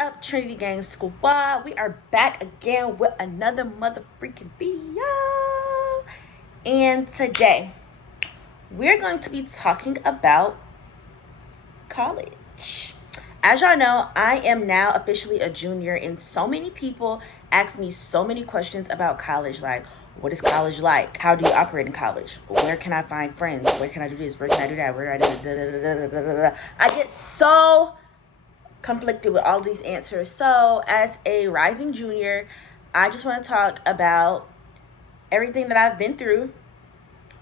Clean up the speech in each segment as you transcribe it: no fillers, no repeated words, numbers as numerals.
up, Trinity Gang Squad? We are back again with another motherfucking video. And today, we're going to be talking about college. As y'all know, I am now officially a junior, and so many people ask me so many questions about college, like, what is college like? How do you operate in college? Where can I find friends? Where can I do this? Where can I do that? Where do I do that? I get so conflicted with all these answers. So as a rising junior, I just want to talk about everything that I've been through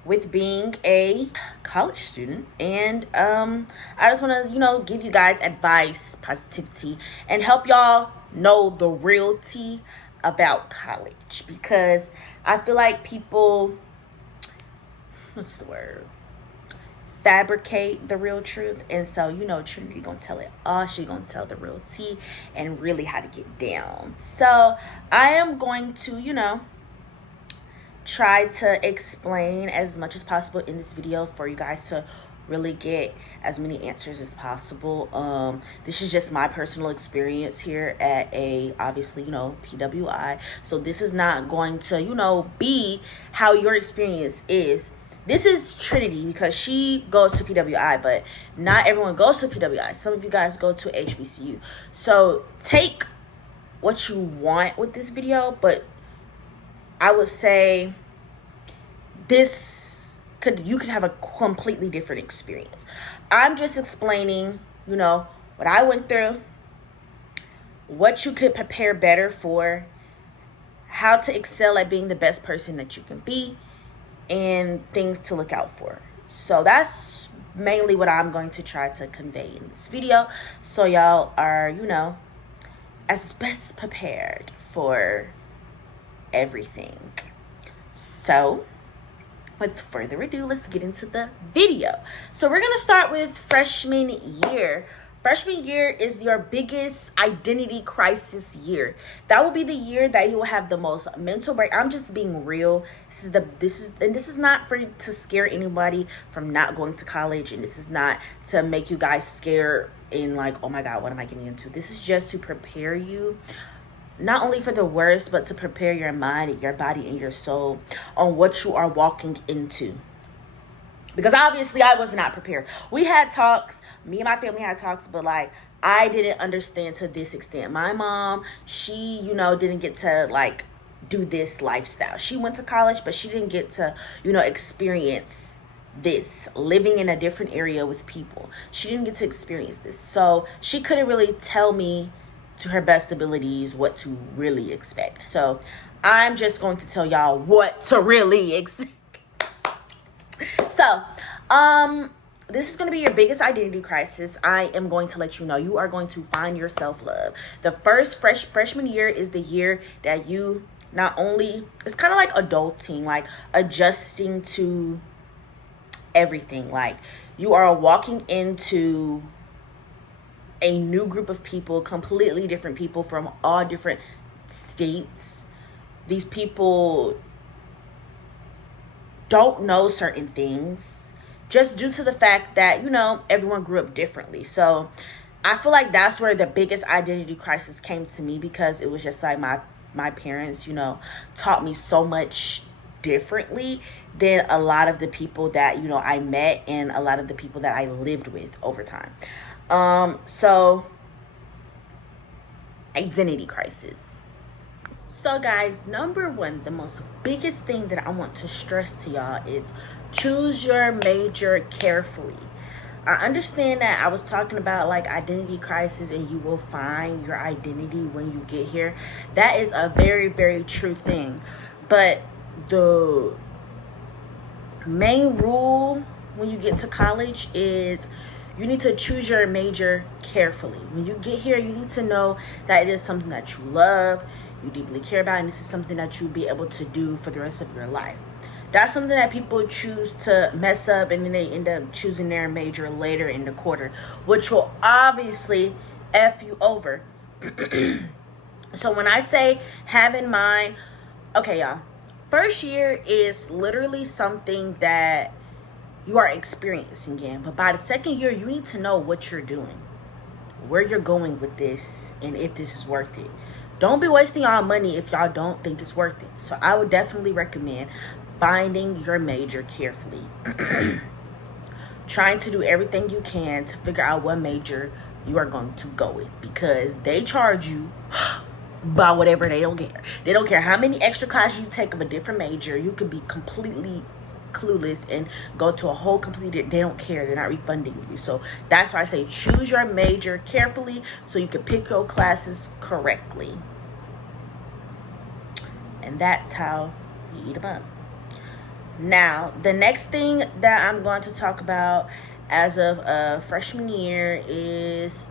with being a college student, and I just want to give you guys advice, positivity, and help y'all know the reality about college, because I feel like people, what's the word, fabricate the real truth. And so Trinity gonna tell it all. She gonna tell the real tea and really how to get down. So I am going to try to explain as much as possible in this video for you guys to really get as many answers as possible. This is just my personal experience here at a, obviously, PWI. So this is not going to be how your experience is. This is Trinity because she goes to PWI, but not everyone goes to PWI. Some of you guys go to HBCU. So take what you want with this video, but I would say you could have a completely different experience. I'm just explaining, what I went through, what you could prepare better for, how to excel at being the best person that you can be, and things to look out for. So that's mainly what I'm going to try to convey in this video, so y'all are as best prepared for everything. So with further ado, let's get into the video. So we're gonna start with freshman year. Freshman year is your biggest identity crisis year. That will be the year that you will have the most mental break. I'm just being real. This is not to scare anybody from not going to college, and this is not to make you guys scared and like, oh my God, what am I getting into? This is just to prepare you, not only for the worst, but to prepare your mind, your body, and your soul on what you are walking into. Because obviously I was not prepared. We had talks, me and my family had talks, but like I didn't understand to this extent. My mom, she, didn't get to like do this lifestyle. She went to college, but she didn't get to, experience this, living in a different area with people. She didn't get to experience this. So she couldn't really tell me to her best abilities what to really expect. So I'm just going to tell y'all what to really expect. So, this is going to be your biggest identity crisis. I am going to let you know you are going to find your self-love. The first freshman year is the year that you not only, it's kind of like adulting, like adjusting to everything. Like you are walking into a new group of people, completely different people from all different states. These people don't know certain things just due to the fact that everyone grew up differently. So I feel like that's where the biggest identity crisis came to me, because it was just like my parents taught me so much differently than a lot of the people that I met and a lot of the people that I lived with over time. So identity crisis. So guys, number one, the most biggest thing that I want to stress to y'all is choose your major carefully. I understand that I was talking about like identity crisis and you will find your identity when you get here. That is a very, very true thing. But the main rule when you get to college is you need to choose your major carefully. When you get here, you need to know that it is something that you love, you deeply care about, and this is something that you'll be able to do for the rest of your life. That's something that people choose to mess up, and then they end up choosing their major later in the quarter, which will obviously F you over. So when I say have in mind, okay, y'all, first year is literally something that you are experiencing in, but by the second year, you need to know what you're doing. where you're going with this and if this is worth it. Don't be wasting y'all money if y'all don't think it's worth it. So I would definitely recommend finding your major carefully. Trying to do everything you can to figure out what major you are going to go with, because they charge you by whatever. They don't care. They don't care how many extra classes you take of a different major. You could be completely clueless and go to a whole completed. They don't care. They're not refunding you. So that's why I say choose your major carefully so you can pick your classes correctly. And that's how you eat them up. Now, the next thing that I'm going to talk about as of freshman year is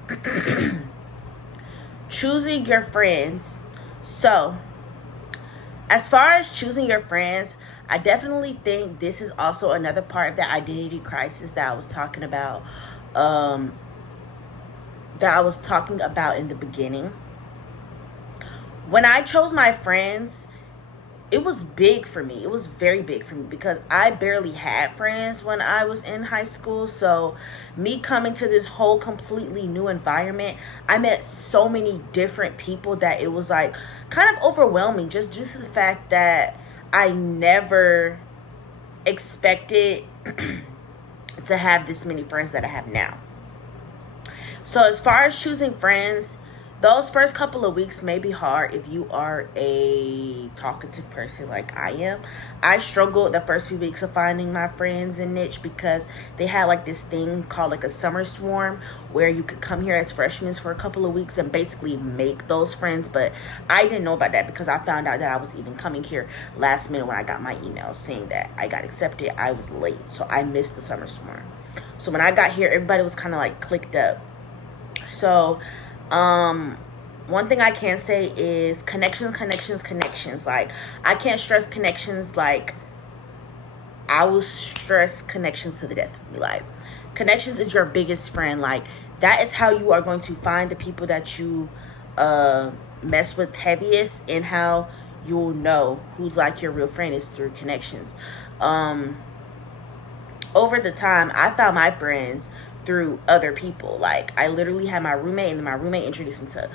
choosing your friends. So, as far as choosing your friends, I definitely think this is also another part of the identity crisis that I was talking about, in the beginning. When I chose my friends, it was big for me. It was very big for me because I barely had friends when I was in high school. So me coming to this whole completely new environment, I met so many different people that it was like kind of overwhelming, just due to the fact that I never expected to have this many friends that I have now. So as far as choosing friends, those first couple of weeks may be hard if you are a talkative person like I am. I struggled the first few weeks of finding my friends in niche because they had like this thing called like a summer swarm where you could come here as freshmen for a couple of weeks and basically make those friends. But I didn't know about that because I found out that I was even coming here last minute when I got my email saying that I got accepted. I was late, so I missed the summer swarm. So when I got here, everybody was kind of like clicked up. So one thing I can say is connections. Like, I can't stress connections. Like, I will stress connections to the death of me. Like, connections is your biggest friend. Like, that is how you are going to find the people that you mess with heaviest, and how you'll know who's like your real friend is through connections. Over the time, I found my friends through other people. Like, I literally had my roommate, and my roommate introduced me to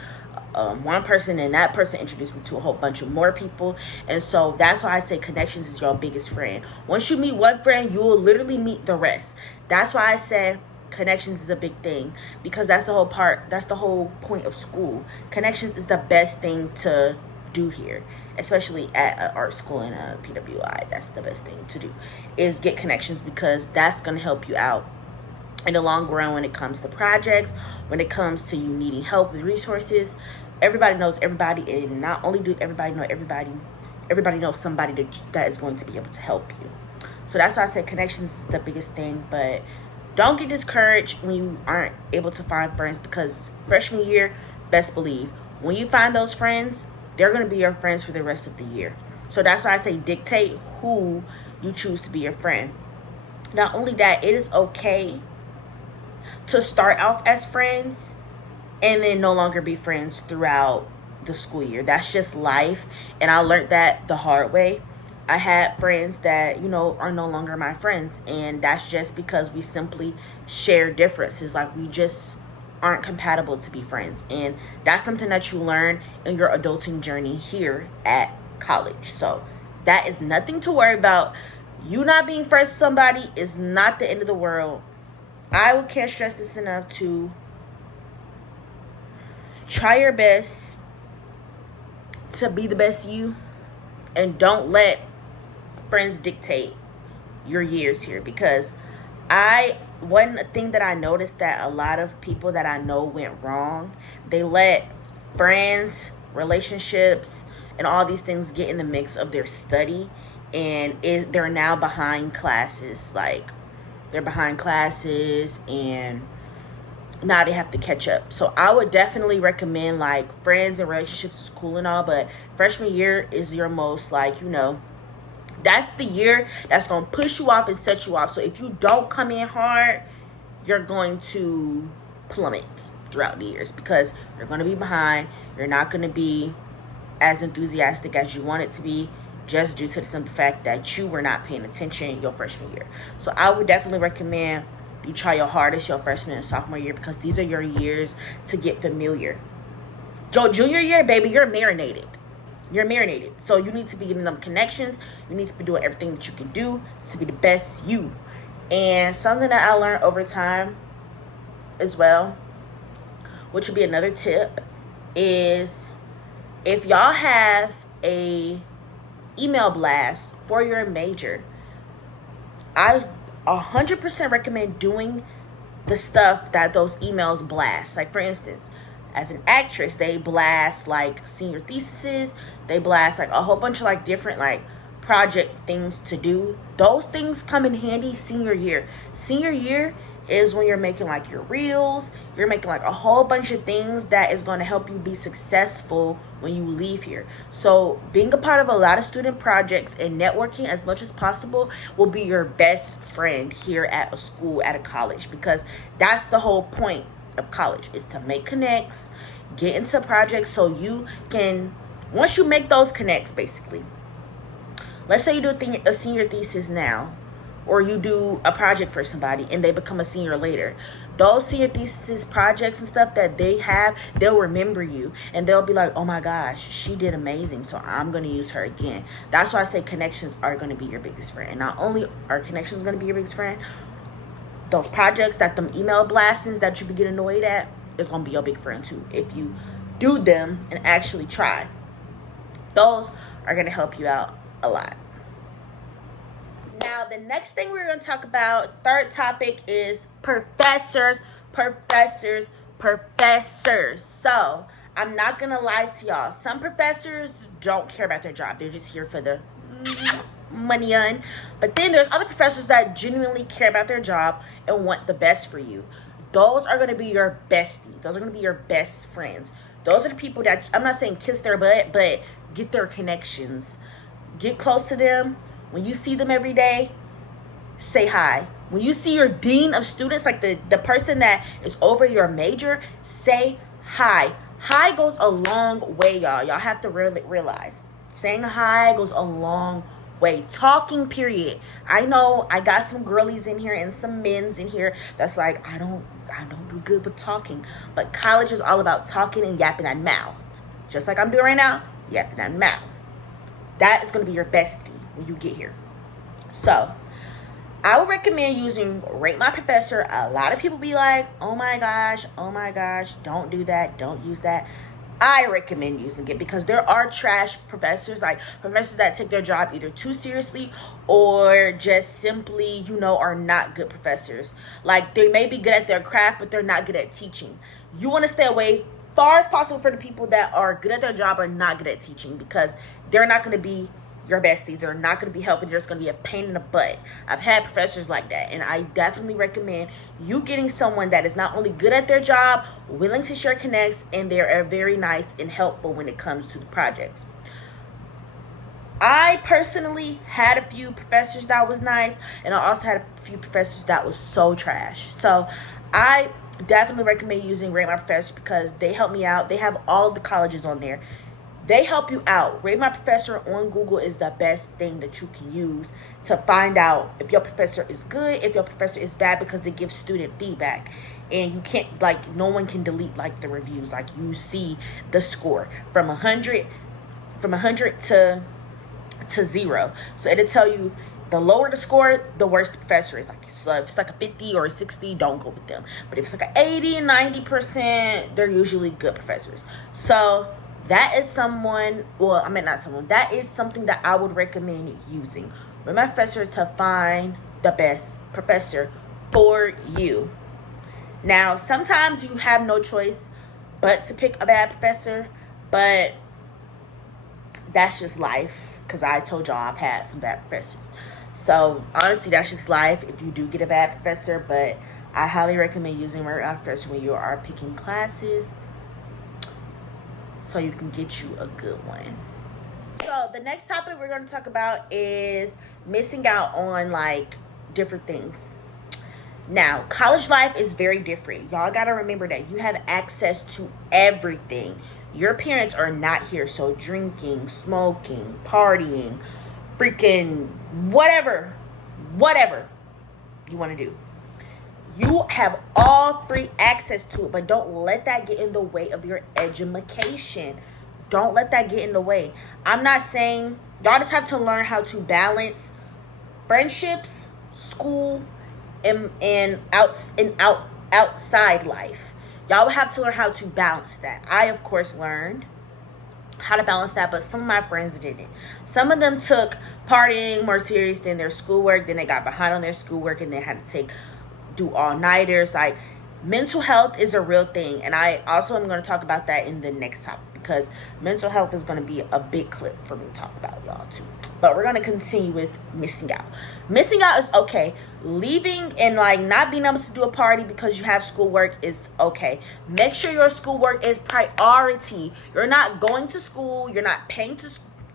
one person, and that person introduced me to a whole bunch of more people. And so that's why I say connections is your biggest friend. Once you meet one friend, you will literally meet the rest. That's why I say connections is a big thing, because that's the whole point of school. Connections is the best thing to do here, especially at an art school and a PWI. That's the best thing to do, is get connections, because that's going to help you out in the long run when it comes to projects, when it comes to you needing help with resources. Everybody knows everybody, and not only do everybody know everybody, everybody knows somebody that is going to be able to help you. So that's why I said connections is the biggest thing. But don't get discouraged when you aren't able to find friends, because freshman year, best believe, when you find those friends, they're going to be your friends for the rest of the year. So that's why I say dictate who you choose to be your friend. Not only that, it is okay to start off as friends and then no longer be friends throughout the school year. That's just life, and I learned that the hard way. I had friends that, are no longer my friends, and that's just because we simply share differences. Like, we just aren't compatible to be friends, and that's something that you learn in your adulting journey here at college. So that is nothing to worry about. You not being friends with somebody is not the end of the world. I can't stress this enough to try your best to be the best you, and don't let friends dictate your years here. Because one thing that I noticed that a lot of people that I know went wrong, they let friends, relationships, and all these things get in the mix of their study, and they're now behind classes. Like, they're behind classes, and now they have to catch up. So I would definitely recommend, like, friends and relationships is cool and all, but freshman year is your most, like, that's the year that's going to push you off and set you off. So if you don't come in hard, you're going to plummet throughout the years, because you're going to be behind. You're not going to be as enthusiastic as you want it to be, just due to the simple fact that you were not paying attention your freshman year. So I would definitely recommend, You try your hardest your freshman and sophomore year, because these are your years to get familiar. Your junior year, baby, you're marinated. You're marinated. So you need to be getting them connections. You need to be doing everything that you can do to be the best you. And something that I learned over time as well, which would be another tip, is if y'all have a email blast for your major, I 100% recommend doing the stuff that those emails blast. Like, for instance, as an actress, they blast like senior theses, they blast like a whole bunch of like different like project things to do. Those things come in handy senior year. Senior year is when you're making like your reels, you're making like a whole bunch of things that is going to help you be successful when you leave here. So being a part of a lot of student projects and networking as much as possible will be your best friend here at a school, at a college, because that's the whole point of college, is to make connects, get into projects, so you can, once you make those connects, basically, let's say you do a senior thesis now, or you do a project for somebody and they become a senior later, those senior thesis projects and stuff that they have, they'll remember you and they'll be like, oh my gosh, she did amazing, so I'm going to use her again. That's why I say connections are going to be your biggest friend. And not only are connections going to be your biggest friend, those projects, that them email blastings that you be getting annoyed at, is going to be your big friend too, if you do them and actually try. Those are going to help you out a lot. Now, the next thing we're going to talk about, third topic, is professors. So, I'm not going to lie to y'all. Some professors don't care about their job. They're just here for the money on. But then there's other professors that genuinely care about their job and want the best for you. Those are going to be your besties. Those are going to be your best friends. Those are the people that, I'm not saying kiss their butt, but get their connections. Get close to them. When you see them every day, say hi. When you see your dean of students, like the person that is over your major, say hi. Hi goes a long way, y'all. Y'all have to really realize. Saying hi goes a long way. Talking, period. I know I got some girlies in here and some men's in here that's like, I don't do good with talking. But college is all about talking and yapping that mouth. Just like I'm doing right now, yapping that mouth. That is going to be your bestie when you get here. So I would recommend using Rate My Professor. A lot of people be like, oh my gosh, don't do that, don't use that. I recommend using it because there are trash professors, like professors that take their job either too seriously or just simply, are not good professors. Like, they may be good at their craft, but they're not good at teaching. You want to stay away far as possible for the people that are good at their job or not good at teaching, because they're not going to be your besties. They're not going to be helping. They're just going to be a pain in the butt. I've had professors like that, and I definitely recommend you getting someone that is not only good at their job, willing to share connects, and they're very nice and helpful when it comes to the projects. I personally had a few professors that was nice, and I also had a few professors that was so trash. So I definitely recommend using Rate My Professor because they help me out. They have all of the colleges on there. They help you out. Rate My Professor on Google is the best thing that you can use to find out if your professor is good, if your professor is bad, because it gives student feedback. And you can't, no one can delete, the reviews. You see the score from 100 to 0. So it'll tell you the lower the score, the worse the professor is. So if it's a 50 or a 60, don't go with them. But if it's an 80 and 90%, they're usually good professors. So that is that is something that I would recommend using. Rate My Professor to find the best professor for you. Now, sometimes you have no choice but to pick a bad professor, but that's just life, because I told y'all I've had some bad professors. So, honestly, that's just life if you do get a bad professor, but I highly recommend using Rate My Professor when you are picking classes, so you can get you a good one. So the next topic we're going to talk about is missing out on different things. Now, college life is very different. Y'all got to remember that you have access to everything. Your parents are not here, so drinking, smoking, partying, freaking whatever you want to do. You have all free access to it, but don't let that get in the way of your education. Don't let that get in the way. I'm not saying y'all just have to learn how to balance friendships, school, and outside life. Y'all would have to learn how to balance that. I of course learned how to balance that, but some of my friends didn't. Some of them took partying more serious than their schoolwork, then they got behind on their schoolwork and they had to do all-nighters. Like, mental health is a real thing, and I also am going to talk about that in the next topic, because mental health is going to be a big clip for me to talk about, y'all, too. But we're going to continue with missing out. Missing out is okay. Leaving and like not being able to do a party because you have schoolwork is okay. Make sure your schoolwork is priority. You're not going to school, you're not paying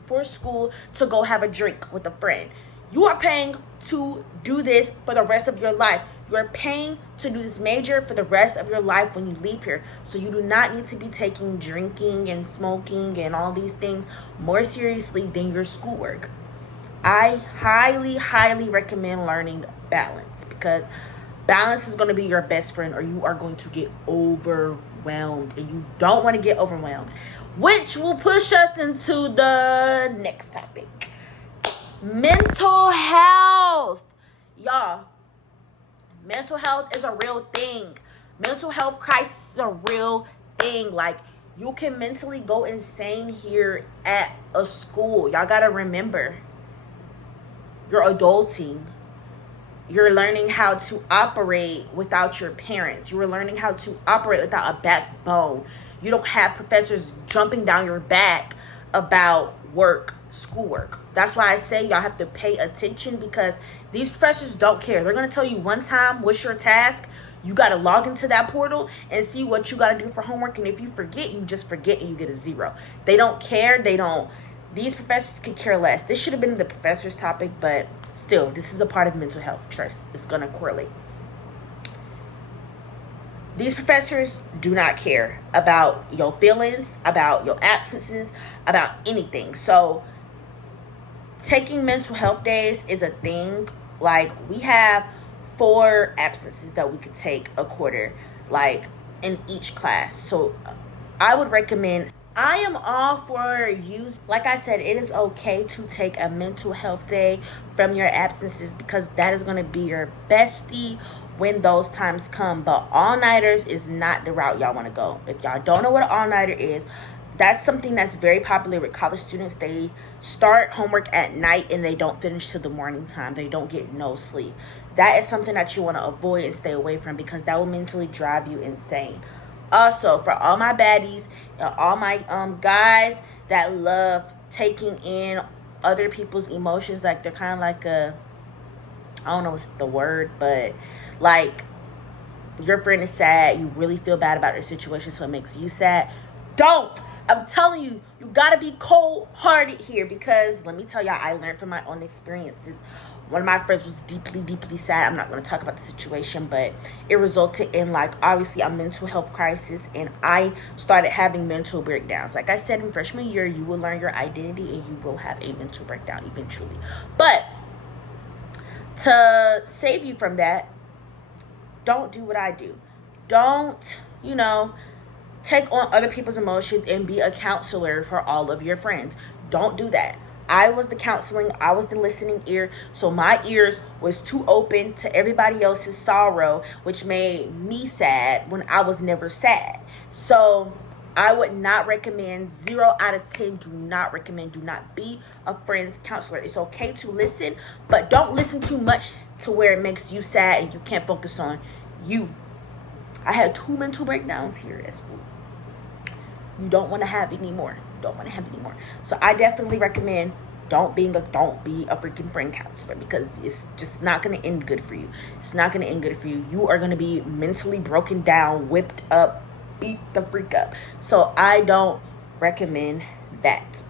for school to go have a drink with a friend. You are paying to do this for the rest of your life. You are paying to do this major for the rest of your life when you leave here. So you do not need to be taking drinking and smoking and all these things more seriously than your schoolwork. I highly, highly recommend learning balance, because balance is going to be your best friend, or you are going to get overwhelmed, and you don't want to get overwhelmed, which will push us into the next topic. Mental health. Y'all, mental health is a real thing. Mental health crisis is a real thing. Like, you can mentally go insane here at a school. Y'all gotta remember, you're adulting. You're learning how to operate without your parents. You are learning how to operate without a backbone. You don't have professors jumping down your back about work, schoolwork. That's why I say y'all have to pay attention, because these professors don't care. They're going to tell you one time what's your task. You got to log into that portal and see what you got to do for homework. And if you forget, you just forget and you get a 0. They don't care. These professors could care less. This should have been the professor's topic, but still, this is a part of mental health. Trust, it's going to correlate. These professors do not care about your feelings, about your absences, about anything. So taking mental health days is a thing. Like, we have 4 absences that we could take a quarter, like in each class. So I would recommend, I am all for use. Like I said, it is okay to take a mental health day from your absences, because that is going to be your bestie when those times come. But all-nighters is not the route y'all want to go. If y'all don't know what an all-nighter is, that's something that's very popular with college students. They start homework at night and they don't finish till the morning time. They don't get no sleep. That is something that you want to avoid and stay away from, because that will mentally drive you insane. Also, for all my baddies and all my guys that love taking in other people's emotions, like they're kind of like I don't know what's the word, but like, your friend is sad, you really feel bad about their situation, so it makes you sad. Don't. I'm telling you, you gotta be cold-hearted here, because let me tell y'all, I learned from my own experiences. One of my friends was deeply, deeply sad. I'm not going to talk about the situation, but it resulted in, like, obviously a mental health crisis, and I started having mental breakdowns. Like I said, in freshman year, you will learn your identity and you will have a mental breakdown eventually. But to save you from that, don't do what I do. Don't, take on other people's emotions and be a counselor for all of your friends. Don't do that. I was the counseling, I was the listening ear, so my ears was too open to everybody else's sorrow, which made me sad when I was never sad. So I would not recommend, 0 out of 10, do not recommend, do not be a friend's counselor. It's okay to listen, but don't listen too much to where it makes you sad and you can't focus on you. I had 2 mental breakdowns here at school. You don't want to have any more. So I definitely recommend don't be a freaking friend counselor, because it's just not going to end good for you. It's not going to end good for you. You are going to be mentally broken down, whipped up, beat the freak up. So I don't recommend that.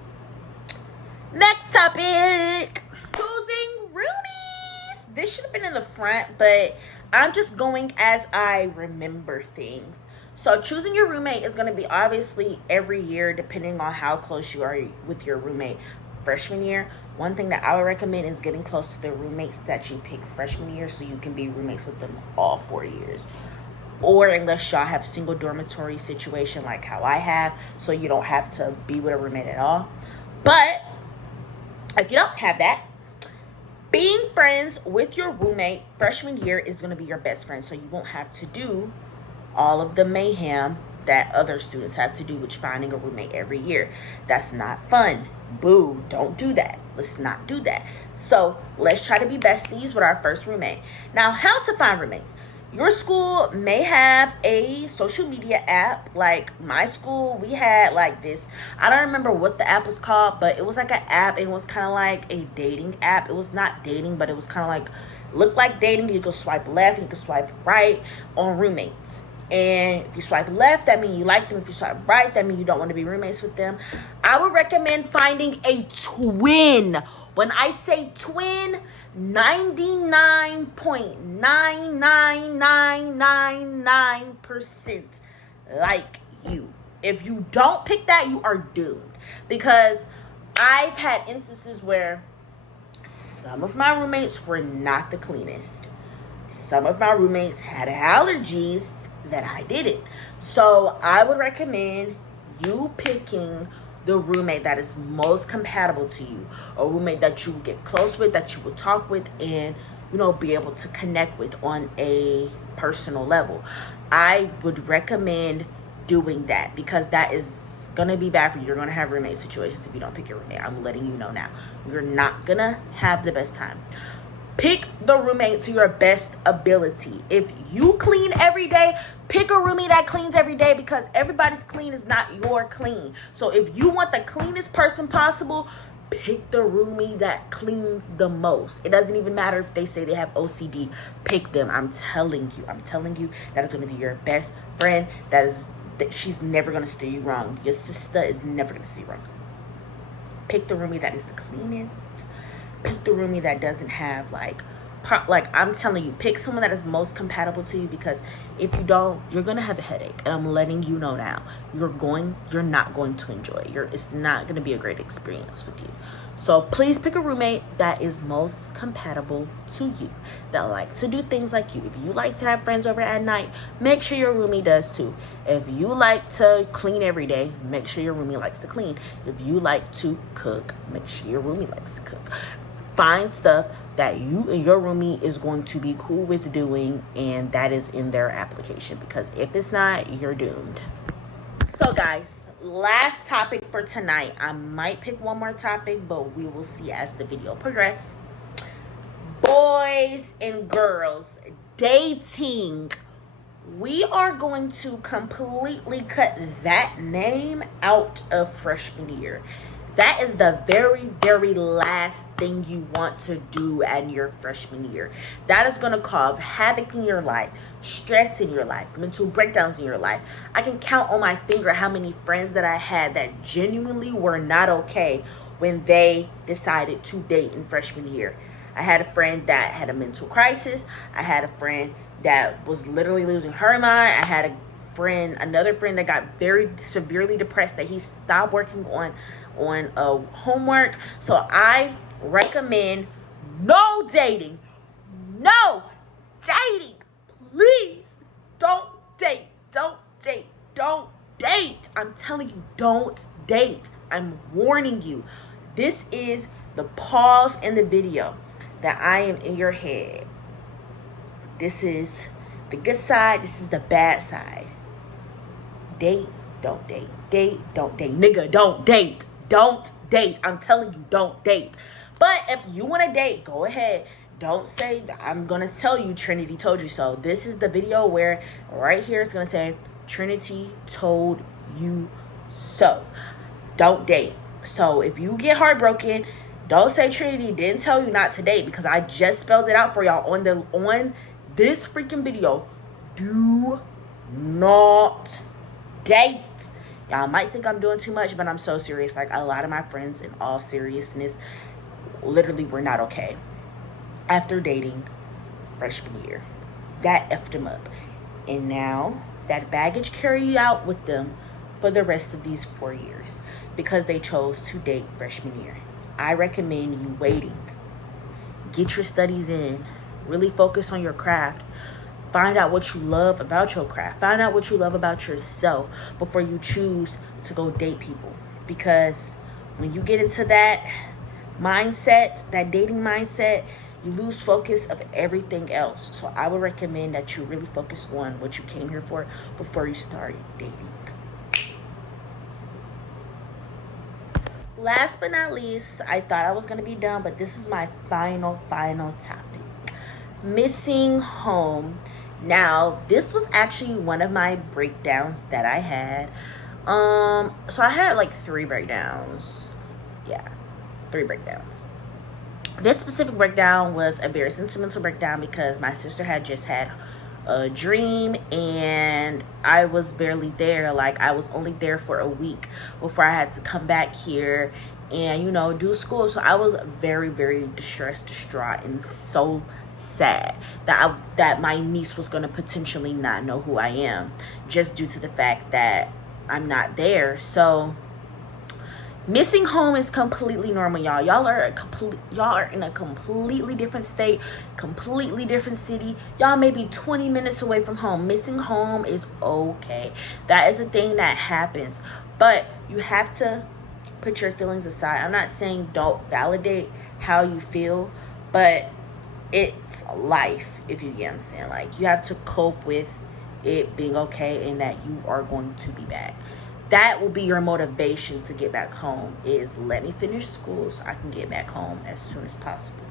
Next topic, choosing roomies. This should have been in the front, but I'm just going as I remember things. So choosing your roommate is going to be obviously every year, depending on how close you are with your roommate. freshman year, one thing that I would recommend is getting close to the roommates that you pick freshman year so you can be roommates with them all 4 years. Or unless y'all have single dormitory situation like how I have, so you don't have to be with a roommate at all. But if you don't have that, being friends with your roommate freshman year is going to be your best friend, so you won't have to do all of the mayhem that other students have to do, which finding a roommate every year. That's not fun. Boo, don't do that. Let's not do that. So let's try to be besties with our first roommate. Now, how to find roommates. Your school may have a social media app. Like my school, we had like this, I don't remember what the app was called, but it was like an app. It was kind of like a dating app. It was not dating, but it was kind of like, looked like dating. You could swipe left, you could swipe right on roommates. And if you swipe left, that means you like them. If you swipe right, that means you don't want to be roommates with them. I would recommend finding a twin. When I say twin, 99.99999% like you. If you don't pick that, you are doomed. Because I've had instances where some of my roommates were not the cleanest. Some of my roommates had allergies that I didn't. So I would recommend you picking the roommate that is most compatible to you, a roommate that you will get close with, that you will talk with, and be able to connect with on a personal level. I would recommend doing that because that is gonna be bad for you. You're gonna have roommate situations if you don't pick your roommate. I'm letting you know now. You're not gonna have the best time. Pick the roommate to your best ability. If you clean every day, pick a roomie that cleans every day, because everybody's clean is not your clean. So if you want the cleanest person possible, pick the roomie that cleans the most. It doesn't even matter if they say they have OCD. Pick them. I'm telling you that is going to be your best friend. She's never going to steer you wrong. Your sister is never going to steer you wrong. Pick the roomie that is the cleanest. Pick the roomie that doesn't have I'm telling you, pick someone that is most compatible to you, because if you don't, you're gonna have a headache. And I'm letting you know now, you're not going to enjoy it. It's not gonna be a great experience with you. So please pick a roommate that is most compatible to you, that like to do things like you. If you like to have friends over at night, make sure your roomie does too. If you like to clean every day, make sure your roomie likes to clean. If you like to cook, make sure your roomie likes to cook. Find stuff that you and your roomie is going to be cool with doing, and that is in their application, because if it's not, you're doomed. So guys, last topic for tonight. I might pick one more topic, but we will see as the video progresses. Boys and girls dating. We are going to completely cut that name out of freshman year. That is the very, very last thing you want to do in your freshman year. That is going to cause havoc in your life, stress in your life, mental breakdowns in your life. I can count on my finger how many friends that I had that genuinely were not okay when they decided to date in freshman year. I had a friend that had a mental crisis. I had a friend that was literally losing her mind. I had another friend that got very severely depressed, that he stopped working on homework. So I recommend no dating. Please don't date. I'm telling you, don't date. I'm warning you. This is the pause in the video that I am in your head. This is the good side, this is the bad side. Date, don't date. Date, don't date. Nigga, don't date. Don't date. I'm telling you, don't date. But if you want to date, go ahead. Don't say, I'm going to tell you Trinity told you so. This is the video where right here it's going to say Trinity told you so. Don't date. So if you get heartbroken, don't say Trinity didn't tell you not to date, because I just spelled it out for y'all on this freaking video. Do not date. Y'all might think I'm doing too much, but I'm so serious. Like, a lot of my friends, in all seriousness, literally were not okay after dating freshman year. That effed them up. And now that baggage carry out with them for the rest of these 4 years, because they chose to date freshman year. I recommend you waiting. Get your studies in. Really focus on your craft. Find out what you love about your craft. Find out what you love about yourself before you choose to go date people. Because when you get into that mindset, that dating mindset, you lose focus of everything else. So I would recommend that you really focus on what you came here for before you start dating. Last but not least, I thought I was going to be done, but this is my final topic. Missing home. Now, this was actually one of my breakdowns that I had. So I had like 3 breakdowns. Yeah, 3 breakdowns. This specific breakdown was a very sentimental breakdown because my sister had just had a dream and I was barely there. Like, I was only there for a week before I had to come back here and, you know, do school. So I was very, very distressed, distraught, and so sad that my niece was going to potentially not know who I am just due to the fact that I'm not there. So missing home is completely normal, y'all. Y'all are in a completely different state, completely different city. Y'all may be 20 minutes away from home. Missing home is okay. That is a thing that happens. But you have to put your feelings aside. I'm not saying don't validate how you feel, but it's life, if you get what I'm saying. Like, you have to cope with it being okay and that you are going to be back. That will be your motivation to get back home, is let me finish school so I can get back home as soon as possible.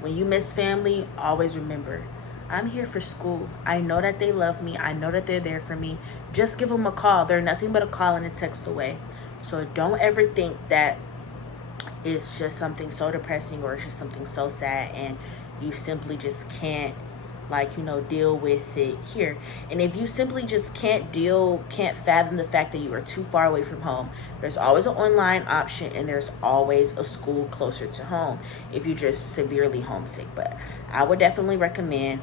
When you miss family, always remember, I'm here for school. I know that they love me. I know that they're there for me. Just give them a call. They're nothing but a call and a text away. So don't ever think that it's just something so depressing or it's just something so sad and you simply just can't, like, you know, deal with it here. And if you simply just can't fathom the fact that you are too far away from home, there's always an online option and there's always a school closer to home if you're just severely homesick. But I would definitely recommend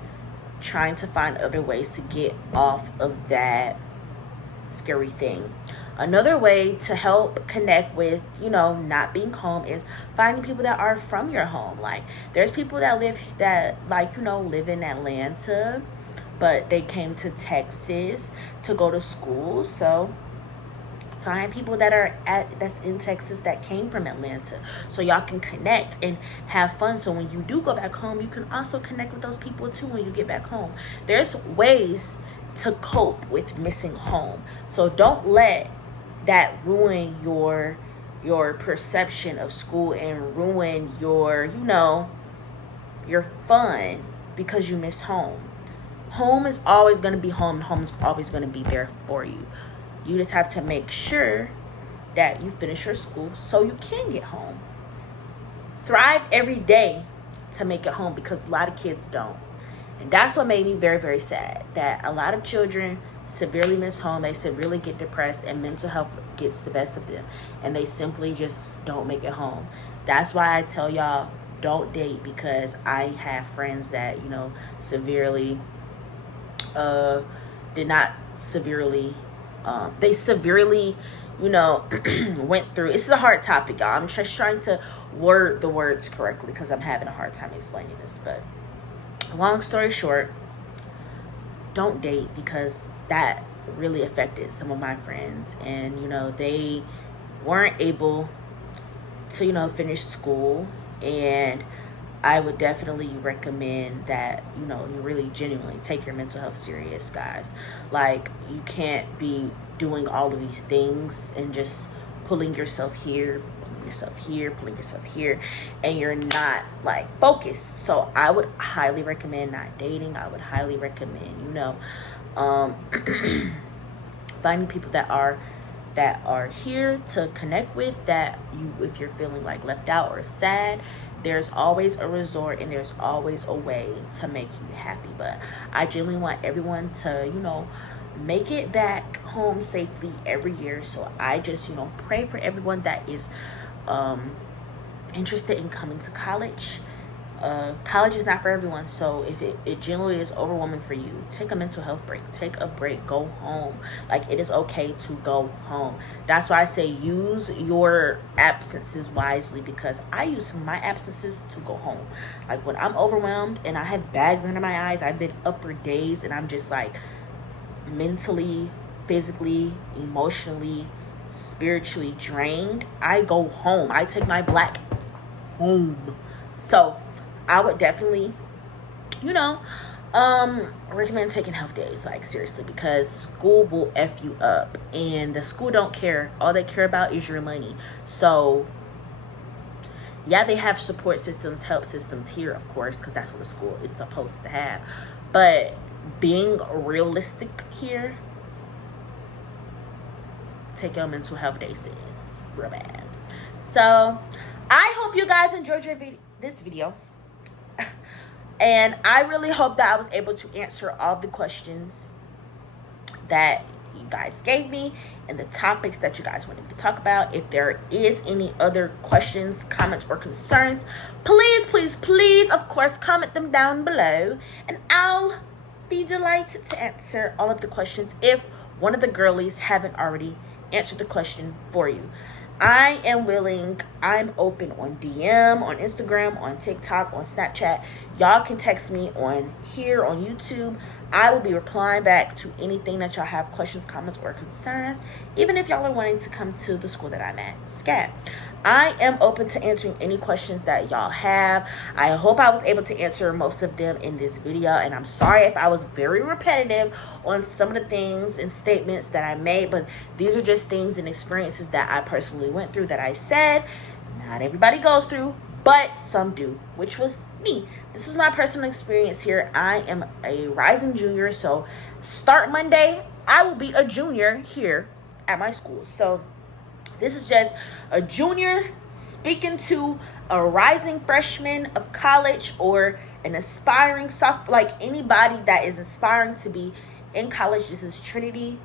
trying to find other ways to get off of that scary thing. Another way to help connect with, you know, not being home is finding people that are from your home. Like, there's people that live in Atlanta, but they came to Texas to go to school. So find people that's in Texas that came from Atlanta, so y'all can connect and have fun. So when you do go back home, you can also connect with those people too when you get back home. There's ways to cope with missing home. So don't let that ruin your perception of school and ruin your fun because you miss home. Home is always going to be home. Home is always going to be there for you. You just have to make sure that you finish your school so you can get home. Thrive every day to make it home, because a lot of kids don't. And that's what made me very, very sad, that a lot of children severely miss home. They severely get depressed and mental health gets the best of them, and they simply just don't make it home. That's why I tell y'all, don't date, because I have friends that, you know, did not severely they severely, you know, went through. This is a hard topic, y'all. I'm just trying to word the words correctly because I'm having a hard time explaining this. But long story short, don't date, because that really affected some of my friends, and, you know, they weren't able to, you know, finish school. And I would definitely recommend that, you know, you really genuinely take your mental health serious, guys. Like, you can't be doing all of these things and just pulling yourself here, and you're not, like, focused. So I would highly recommend not dating. I would highly recommend, you know, finding people that are here to connect with, that you, if you're feeling like left out or sad, there's always a resort and there's always a way to make you happy. But I genuinely want everyone to, you know, make it back home safely every year. So I just, you know, pray for everyone that is interested in coming to college. college is not for everyone. So if it generally is overwhelming for you, take a mental health break. Take a break. Go home. Like, it is okay to go home. That's why I say use your absences wisely, because I use some of my absences to go home. Like, when I'm overwhelmed and I have bags under my eyes, I've been up for days and I'm just like mentally, physically, emotionally, spiritually drained, I go home. I take my black home. So I would definitely, you know, recommend taking health days, like, seriously, because school will F you up, and the school don't care. All they care about is your money. So yeah, they have support systems, help systems here, of course, because that's what a school is supposed to have. But being realistic here, take your mental health days, sis. Real bad. So I hope you guys enjoyed this video. And I really hope that I was able to answer all the questions that you guys gave me and the topics that you guys wanted me to talk about. If there is any other questions, comments, or concerns, please, of course, comment them down below, and I'll be delighted to answer all of the questions if one of the girlies haven't already answered the question for you. I am willing. I'm open on DM, on Instagram, on TikTok, on Snapchat. Y'all can text me on here on YouTube. I will be replying back to anything that y'all have questions, comments, or concerns, even if y'all are wanting to come to the school that I'm at, SCAD. I am open to answering any questions that y'all have. I hope I was able to answer most of them in this video, and I'm sorry if I was very repetitive on some of the things and statements that I made, but these are just things and experiences that I personally went through that I said not everybody goes through, but some do, which was me. This is my personal experience here. I am a rising junior, so start Monday, I will be a junior here at my school. So this is just a junior speaking to a rising freshman of college, or an aspiring like anybody that is aspiring to be in college. This is Trinity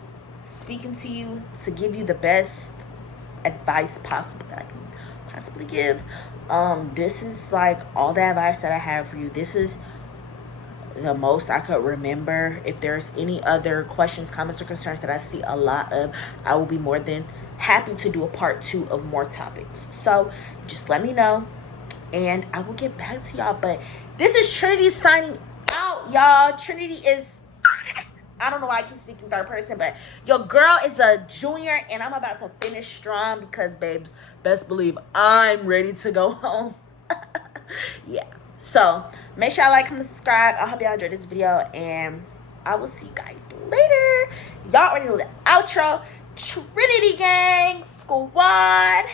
speaking to you to give you the best advice possible that I can possibly give. This is like all the advice that I have for you. This is the most I could remember. If there's any other questions, comments, or concerns that I see a lot of, I will be more than happy to do a part 2 of more topics. So just let me know and I will get back to y'all. But this is Trinity signing out, y'all. Trinity is, I don't know why I keep speaking third person, but your girl is a junior and I'm about to finish strong, because babes, best believe I'm ready to go home. Yeah, so make sure y'all like, comment, subscribe. I hope y'all enjoyed this video, and I will see you guys later. Y'all already know the outro. Trinity gang squad.